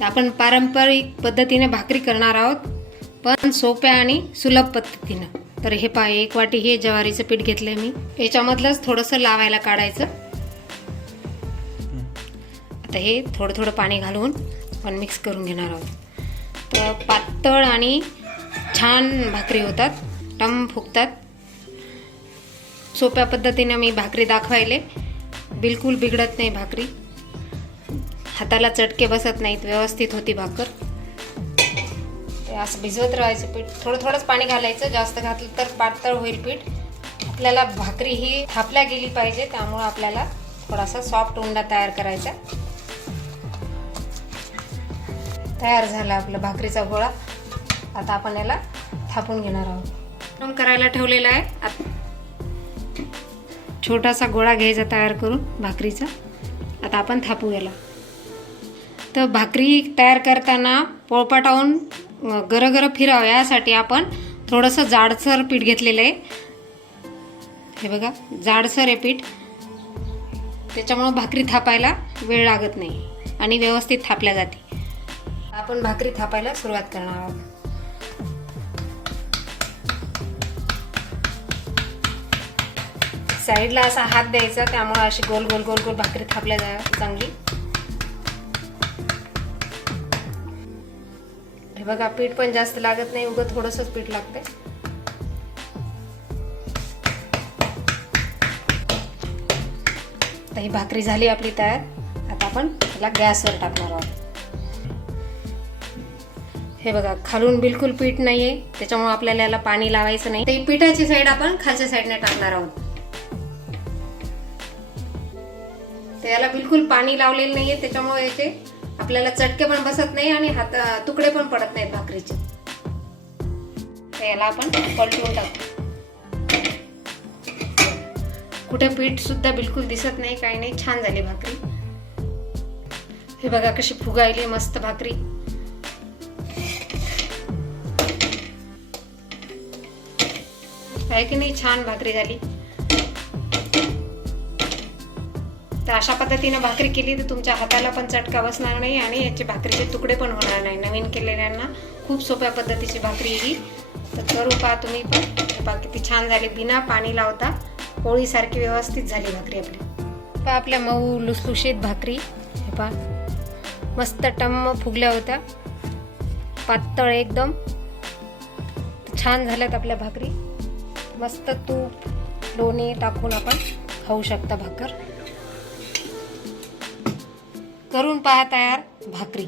तर आपण पारंपरिक पद्धतीने भाकरी करणार आहोत. पण सोप्या आणि सुलभ पद्धतीनं. तर हे पहा एक वाटी हे ज्वारीचं पीठ घेतलंय मी. याच्यामधलंच थोडंसं लावायला काढायचं. आता हे थोडं थोडं पाणी घालून आपण मिक्स करून घेणार आहोत. तर पातळ आणि छान भाकरी होतात. टम फुगतात. सोप्या पद्धतीने मी भाकरी दाखवायले. बिलकुल बिघडत नाही भाकरी. हाताला चटके बसत नाहीत व्यवस्थित होती भाकर. ते असं भिजवत राहायचं पीठ. थोडं थोडंच पाणी घालायचं जास्त घातलं तर पातळ होईल पीठ. आपल्याला भाकरी ही थापल्या गेली पाहिजे त्यामुळं आपल्याला थोडासा सॉफ्ट उंडा तयार करायचा. तयार झाला आपला भाकरीचा गोळा. आता आपण याला थापून घेणार आहोत. गरम करायला ठेवलेला आहे. छोटासा गोळा घ्यायचा तयार करून भाकरीचा. आता आपण थापू याला. तर भाकरी तयार करताना पोळपाटावून अं, गरगरं फिरावं. यासाठी आपण थोडंसं जाडसर पीठ घेतलेलं आहे. हे बघा जाडसर आहे पीठ. त्याच्यामुळं भाकरी थापायला वेळ लागत नाही आणि व्यवस्थित थापल्या जाते. आपण भाकरी थापायला सुरुवात करणार आहोत. साईडला असा हात द्यायचा त्यामुळे अशी गोल गोल गोल गोल भाकरी थापल्या जा चांगली. हे बघा पीठ पण जास्त लागत नाही उगं थोडंसंच पीठ लागते ही भाकरी झाली आपली तयार. आता आपण त्याला गॅसवर टाकणार आहोत. हे बघा खालून बिलकुल पीठ नाहीये त्याच्यामुळे आपल्याला याला पाणी लावायचं नाही. ते पिठाची साईड आपण खालच्या साईडने टाकणार आहोत. तर याला बिलकुल पाणी लावलेलं नाहीये त्याच्यामुळे याचे आपल्याला चटके पण बसत नाही आणि हात तुकडे पण पडत नाहीत भाकरीचे. तर याला आपण पलटवून टाकू. कुठे पीठ सुद्धा बिलकुल दिसत नाही काही नाही छान झाली भाकरी. हे बघा कशी फुगायली मस्त भाकरी. आहे की नाही छान भाकरी झाली. तर अशा पद्धतीनं भाकरी केली तर तुमच्या हाताला पण चटका बसणार नाही आणि याचे भाकरीचे तुकडे पण होणार नाही. नवीन केलेल्यांना खूप सोप्या पद्धतीची भाकरी ही. तर करू पहा तुम्ही पण. पहा किती छान झाली. बिना पाणी लावता पोळीसारखी व्यवस्थित झाली भाकरी आपली. पहा आपल्या मऊ लुसलुशीत भाकरी. हे पहा. मस्त टम्म फुगल्या होत्या. पातळ एकदम. छान झाल्यात आपल्या भाकरी. मस्त तूप लोणी टाकून आपण खाऊ शकता भाकर. करून पहा तयार भाकरी.